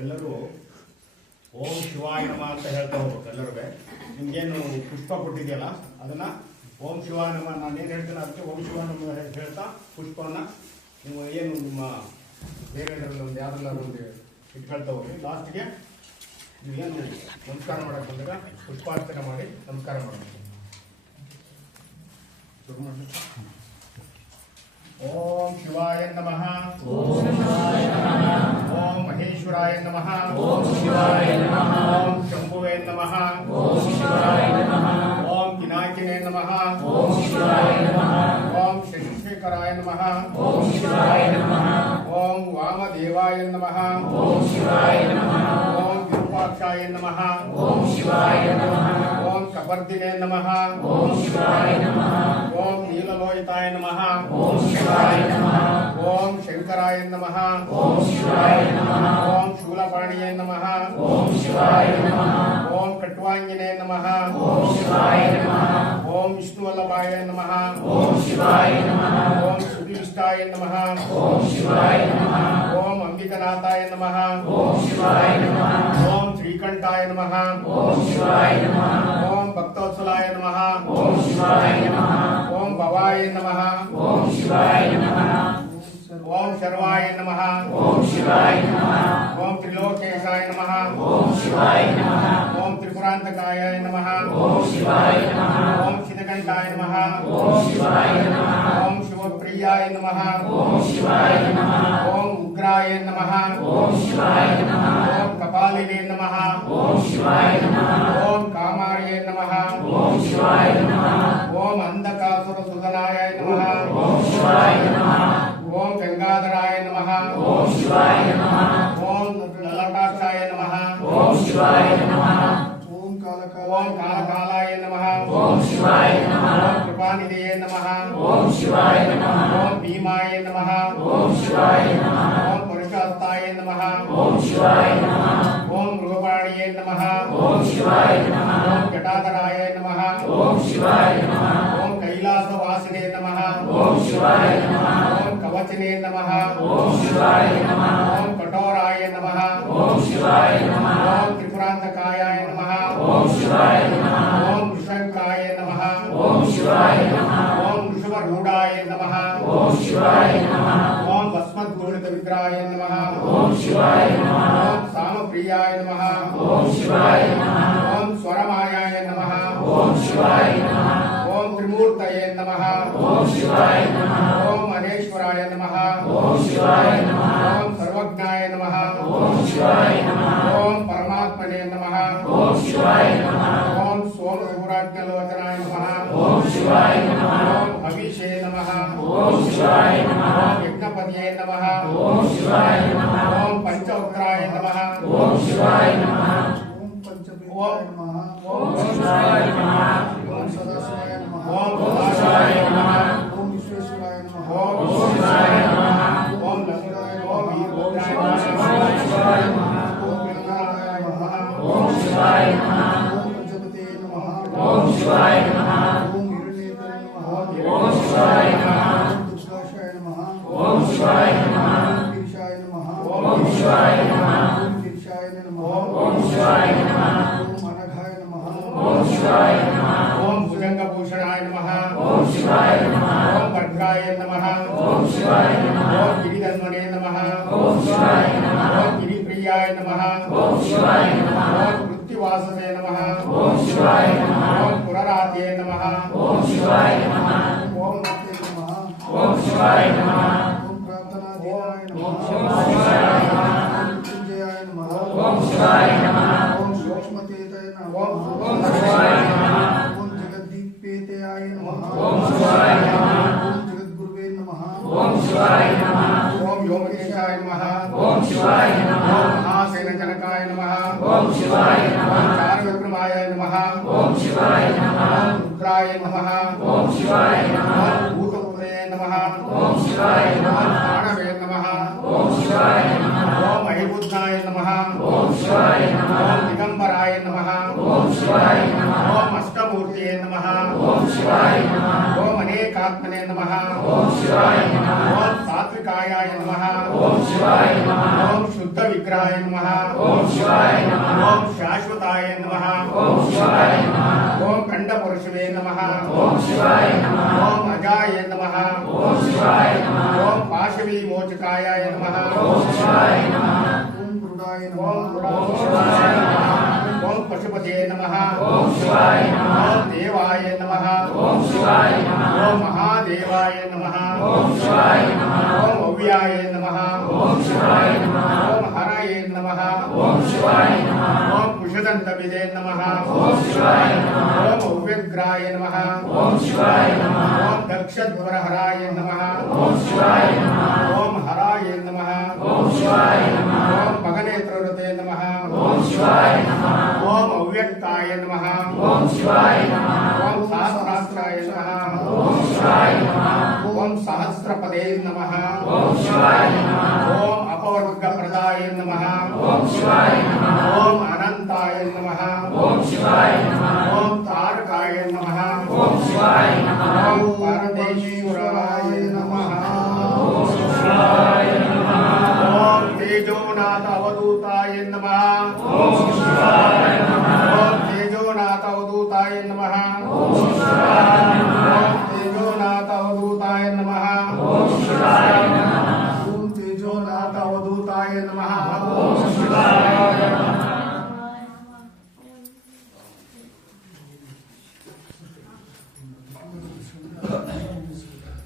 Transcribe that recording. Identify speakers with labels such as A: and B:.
A: ಎಲ್ಲರೂ ಓಂ ಶಿವಾಯ ನಮ ಅಂತ ಹೇಳ್ತಾ ಹೋಗ್ಬೇಕು ಎಲ್ಲರೂ ನಿಮ್ಗೇನು ಪುಷ್ಪ ಕೊಟ್ಟಿದೆಯಲ್ಲ, ಅದನ್ನ ಓಂ ಶಿವಾಯ ನಮ ನಾನು ಏನು ಹೇಳ್ತೀನಿ, ಅದಕ್ಕೆ ಓಂ ಶಿವಾಯ ನಮ ಹೇಳ್ತಾ ಪುಷ್ಪವನ್ನು ನೀವು ಏನು ನಿಮ್ಮ ಬೇರೆ ಒಂದು ಯಾವ್ದ್ರಲ್ಲಾದ್ರು ಒಂದು ಇಟ್ಕೊಳ್ತಾ ಹೋಗಿ ಲಾಸ್ಟ್ಗೆ ನೀವು ಏನು ನಮಸ್ಕಾರ ಮಾಡಕ್ಕೆ ಬಂದಾಗ ಪುಷ್ಪಾರ್ಚನೆ ಮಾಡಿ, ನಮಸ್ಕಾರ ಮಾಡಬೇಕು ಓಂ ಶಿವಾಯ ನಮಃ. ಓಂ ಶಿವಾಯ ನಮಃ. మహేశ్వరాయ నమ ఓం శివాయ నమ ఓం శంభువే నమ ఓం శివాయ నమ ఓం పినాకినే నమ ఓం శివాయ నమ ఓం శశిశేఖరాయ నమ ఓం శివాయ నమ ఓం వామదేవాయ నమ ఓం శివాయ నమ ఓం విరూపాక్షాయ నమ ఓం శివాయ నమ वर्धिने नमः ओम शिवाय नमः ओम नीललोहिताय नमः ओम शिवाय नमः ओम शंकराय नमः ओम शिवाय नमः ओम शूलपाणिये नमः ओम शिवाय नमः ओम कट्वांगिने नमः ओम शिवाय नमः ఓం విష్ణువల్లభాయ నమ ఓం శివాయ నమ ఓం సుధీష్టాయ నమ ఓం శివాయ నమ ఓం అంబికనాథాయ నమ ఓం శివాయ నమ ఓం శ్రీకంఠాయ నమ ఓం శివాయ నమ ఓం భక్తవత్సలాయ నమ ఓం శివాయ నమ ఓం భవాయ నమ ఓం శివాయ నమ ఓం శర్వాయ నమ ఓం శివాయ నమ ఓం త్రిలోకేశాయ నమ ఓం శివాయ నమ ఓం త్రిపురాంతకాయ నమ ఓం శివాయ నమ ఓం సిద్ధకంఠాయ నమ ఓం శివాయ నమ ఓం శివప్రియాయ నమ ఓం శివాయ నమ ఓం ఉగ్రాయ నమ ఓం శివాయ నమ ఓం కపాలినే నమ ఓం శివాయ నమ ఓం కామాయ నమ ఓం శివాయ నమ ఓం महाकालाय नमः ओम शिवाय नमः कृपानिधये नमः ओम शिवाय नमः ओम भीमाय नमः ओम शिवाय नमः ओम पुरुषार्थाय नमः ओम शिवाय नमः ओम गृहपाणये नमः ओम शिवाय नमः ओम जटाधराय नमः ओम शिवाय नमः ओम कैलासवासिने नमः ओम शिवाय नमः ओम कवचने नमः ओम शिवाय नमः ओम ఘోరాయ నమ ఓం శివాయ నమ ఓం త్రిపురాంతకాయాయ నమ ఓం శివాయ నమ ఓం కృషంకాయ నమ ఓం శివాయ నమ ఓం వృషభరూఢాయ నమ ఓం శివాయ నమ ఓం భస్మద్భూషిత విగ్రహాయ నమ ఓం శివాయ నమ ఓం సామప్రియాయ నమ ఓం శివాయ నమ ఓం స్వరమాయాయ నమ ఓం శివాయ నమ ఓం త్రిమూర్తయే నమ ఓం శివాయ నమ ఓం మహేశ్వరాయ నమ ఓం శివాయ నమ ఓం సోమ సౌరాజ్ఞలోచనాయ నమ. ఓం శివాయ నమ. ఓం భవిష్యే ఓం శివాయ నమ. యజ్ఞపతియే నమ. ఓం శివాయ నమ. ఓం పంచవక్రాయ నమ. ఓం శివాయ నమ.
B: ఓం పంచభూతాయ నమ. शिवाय नमः ओम जगते नमः
A: ओम शिवाय नमः
B: ओम हिरण्येताय नमः
A: ओम शिवाय नमः
B: ओम दुष्टाशाय नमः ओम शिवाय नमः ओम कीर्षाय नमः
A: ओम शिवाय नमः
B: ओम कीर्षाय नमः ओम शिवाय नमः ओम अनघाय नमः ओम शिवाय नमः
A: ओम भुजंगभूषणाय नमः ओम शिवाय नमः ओम भद्राय नमः ओम शिवाय नमः ओम गिरिधन्वने नमः ओम शिवाय नमः ओम गिरिप्रियाय नमः ओम शिवाय नमः ओम వాససే నమ. ఓం శివాయ నమ. ఓం పురరాతే నమ. ఓం శివాయ నమ.
B: శివాయ ప్రార్థనా శివాయ శివాయ
A: ओम शिवाय नमः। रुद्राय नमः। ओम शिवाय नमः। भूतपुरे नमः। ओम शिवाय नमः। प्राणवे नमः। ओम शिवाय नमः। ओम अहिबुद्धाय नमः। ओम शिवाय नमः। दिगंबराय नमः। ओम शिवाय नमः। ओम अष्टमूर्तये नमः। ओम शिवाय नमः। ओम अनेकात्मने नमः। ओम शिवाय नमः। ओम शिवराय नम ओं शिवाय नम ओं शुद्ध विग्रहाय नम ओं शिवाय नम ओं शाश्वताय नम ओं शिवाय नम ओं खंडपुरुषवे नम ओं शिवाय नम ओं अजाय नम ओं शिवाय नम ओं पाशवीमोचकाय नम ओं शिवाय नम
B: ओं मृगाय नम
A: ओं शिवाय नम ఓం పశుపతే నమః ఓం శివాయ నమః ఓం దేవాయ నమః ఓం శివాయ నమః ఓం మహాదేవాయ నమః ఓం శివాయ నమః ఓం అవ్యాయ నమః ఓం శివాయ నమః ఓం హరాయ నమః ఓం శివాయ నమః ఓం కుషదంతవిదే నమః ఓం శివాయ నమః ఓం అవ్యగ్రాయ నమః ఓం శివాయ నమః ఓం దక్షధ్వరహరాయ నమః ఓం శివాయ నమః ఓం హరాయ నమః ఓం శివాయ నమః ఓం భగనేత్రవృతే నమః ఓం శివాయ నమః అవ్యక్తాయ నమః ఓం శివాయ నమః। ఓం సహస్రాస్త్రాయ నమః। ఓం శివాయ నమః। ఓం సహస్రపదే నమః। ఓం శివాయ నమః। ఓం అపవర్గప్రదాయ నమః। ఓం శివాయ నమః। ఓం తేజోనాథ అవధూతాయ నమః ఓం శివాయ నమః ఓం తేజోనాథ అవధూతాయ నమః